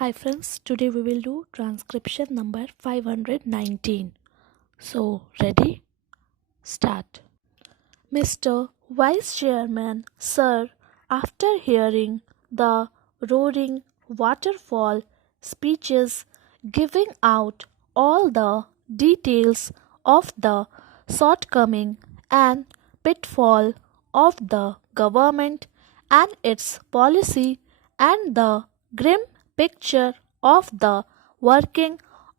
Hi friends, today we will do transcription number 519. So, ready? Start. Mr. Vice Chairman, sir, after hearing the roaring waterfall speeches giving out all the details of the shortcoming and pitfall of the government and its policy and the grim picture of the working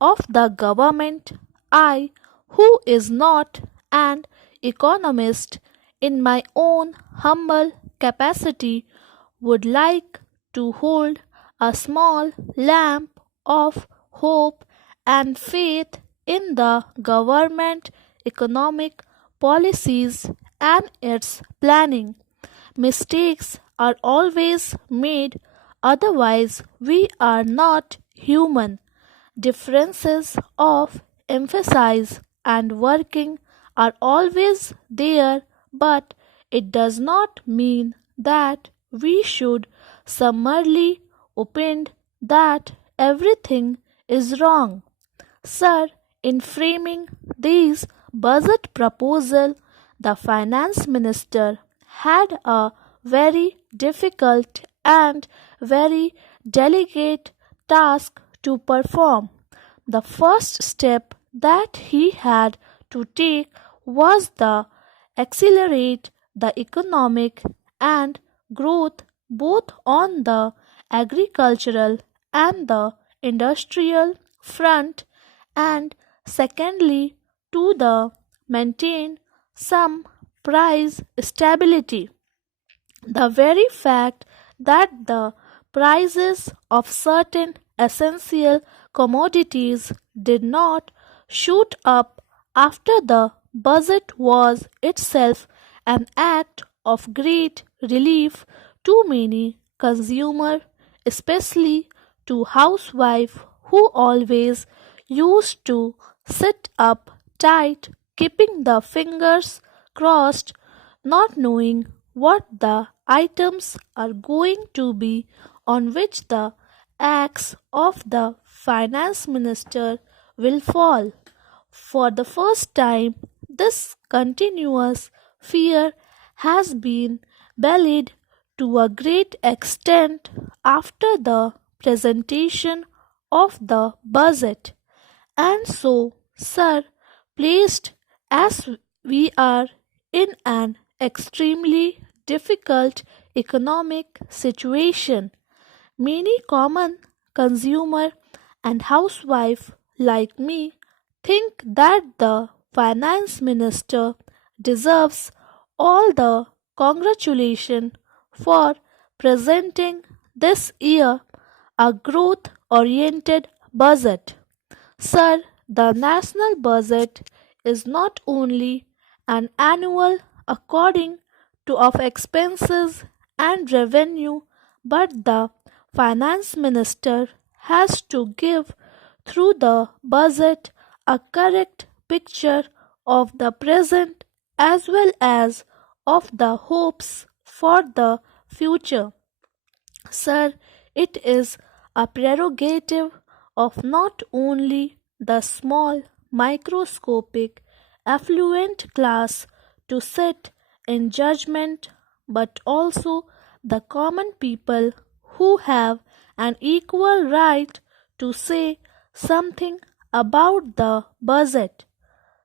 of the government, I, who is not an economist, in my own humble capacity, would like to hold a small lamp of hope and faith in the government economic policies and its planning. Mistakes are always made, otherwise, we are not human. Differences of emphasis and working are always there, but it does not mean that we should summarily opine that everything is wrong. Sir, in framing this budget proposal, the finance minister had a very difficult and very delicate task to perform. The first step that he had to take was the accelerate the economic and growth both on the agricultural and the industrial front, and secondly to the maintain some price stability. The very fact that the prices of certain essential commodities did not shoot up after the budget was itself an act of great relief to many consumers, especially to housewives who always used to sit up tight, keeping the fingers crossed, not knowing what the items are going to be on which the axe of the finance minister will fall. For the first time, this continuous fear has been belied to a great extent after the presentation of the budget. And so, sir, placed as we are in an extremely difficult economic situation, many common consumer and housewife like me think that the finance minister deserves all the congratulation for presenting this year a growth oriented budget. Sir, the national budget is not only an annual according to of expenses and revenue, but the finance minister has to give through the budget a correct picture of the present as well as of the hopes for the future. Sir, it is a prerogative of not only the small microscopic affluent class to sit in judgment, but also the common people who have an equal right to say something about the budget.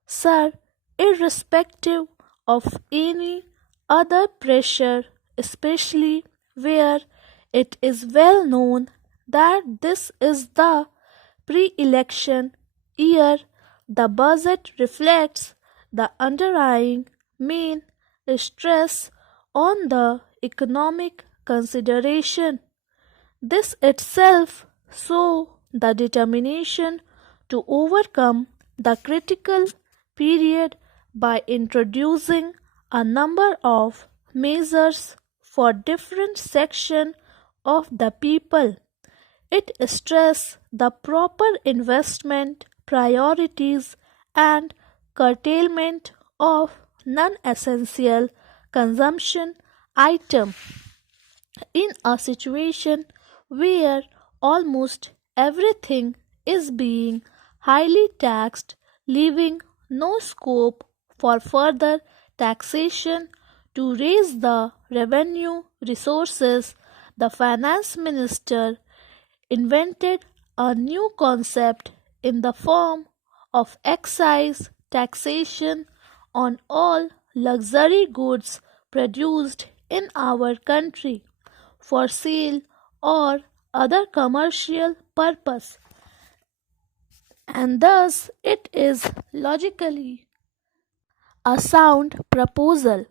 Sir, irrespective of any other pressure, especially where it is well known that this is the pre election year, the budget reflects the underlying main stress on the economic consideration. This itself shows the determination to overcome the critical period by introducing a number of measures for different sections of the people. It stresses the proper investment priorities and curtailment of non-essential consumption items in a situation where almost everything is being highly taxed, leaving no scope for further taxation to raise the revenue resources. The finance minister invented a new concept in the form of excise taxation on all luxury goods produced in our country for sale or other commercial purpose, and thus it is logically a sound proposal.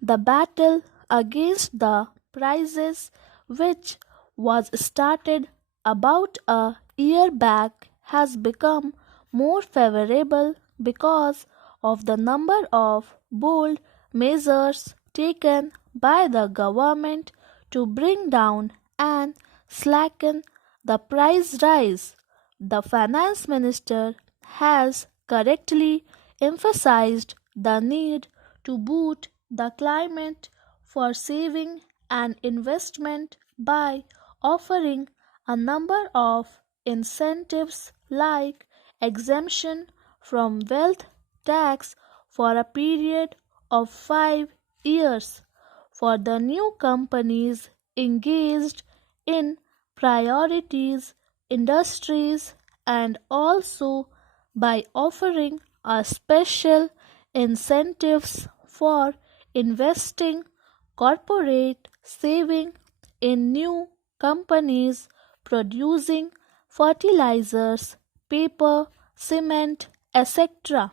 The battle against the prices, which was started about a year back, has become more favorable because of the number of bold measures taken by the government to bring down and slacken the price rise. The finance minister has correctly emphasized the need to boot the climate for saving and investment by offering a number of incentives like exemption from wealth tax for a period of 5 years for the new companies engaged in priorities industries, and also by offering a special incentives for investing corporate saving in new companies producing fertilizers, paper, cement, etc.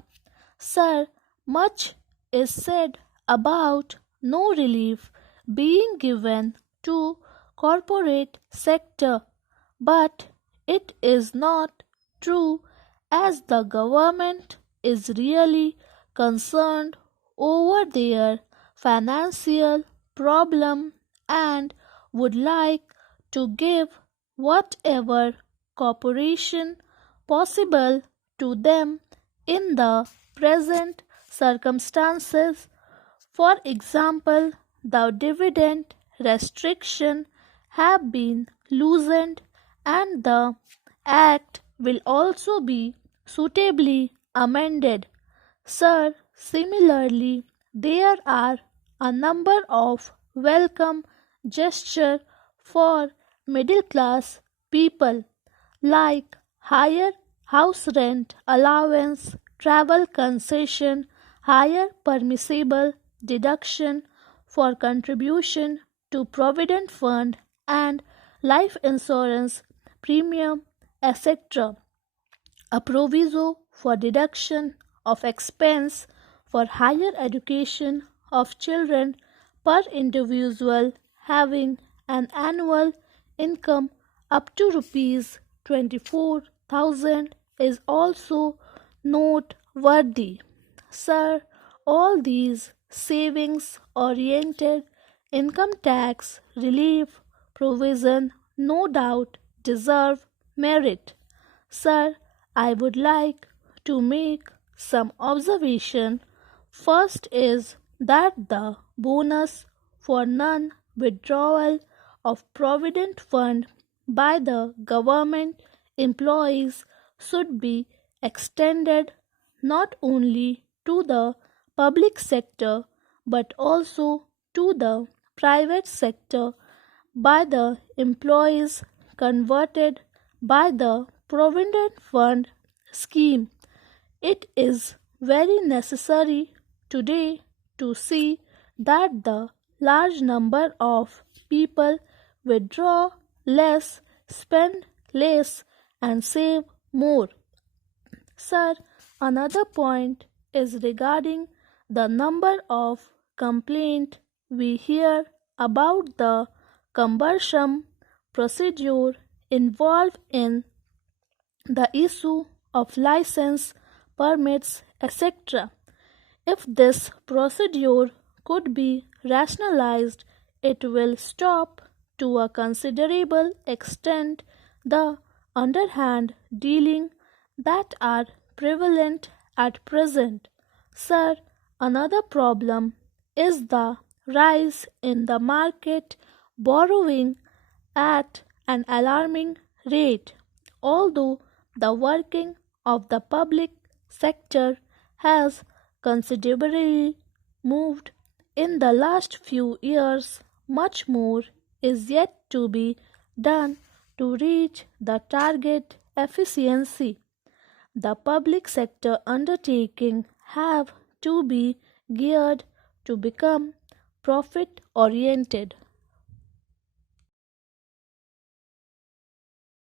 Sir, much is said about no relief being given to corporate sector, but it is not true, as the government is really concerned over their financial problem and would like to give whatever cooperation possible to them in the present circumstances. For example, the dividend restriction have been loosened, and the Act will also be suitably amended. Sir, similarly, there are a number of welcome gestures for middle class people, like higher house rent allowance, travel concession, higher permissible deduction for contribution to provident fund and life insurance premium, etc. A proviso for deduction of expense for higher education of children per individual having an annual income up to rupees 24,000 is also noteworthy. Sir, all these savings oriented income tax relief provision no doubt deserve merit. Sir, I would like to make some observation. First is that the bonus for non-withdrawal of provident fund by the government employees should be extended not only to the public sector but also to the private sector by the employees converted by the Provident Fund scheme. It is very necessary today to see that the large number of people withdraw less, spend less, and save more. Sir, another point is regarding the number of complaints we hear about the cumbersome procedure involved in the issue of license, permits, etc. If this procedure could be rationalized, it will stop to a considerable extent the underhand dealing that are prevalent at present. Sir, another problem is the rise in the market borrowing at an alarming rate. Although the working of the public sector has considerably moved in the last few years, much more is yet to be done to reach the target efficiency. The public sector undertaking have to be geared to become profit oriented.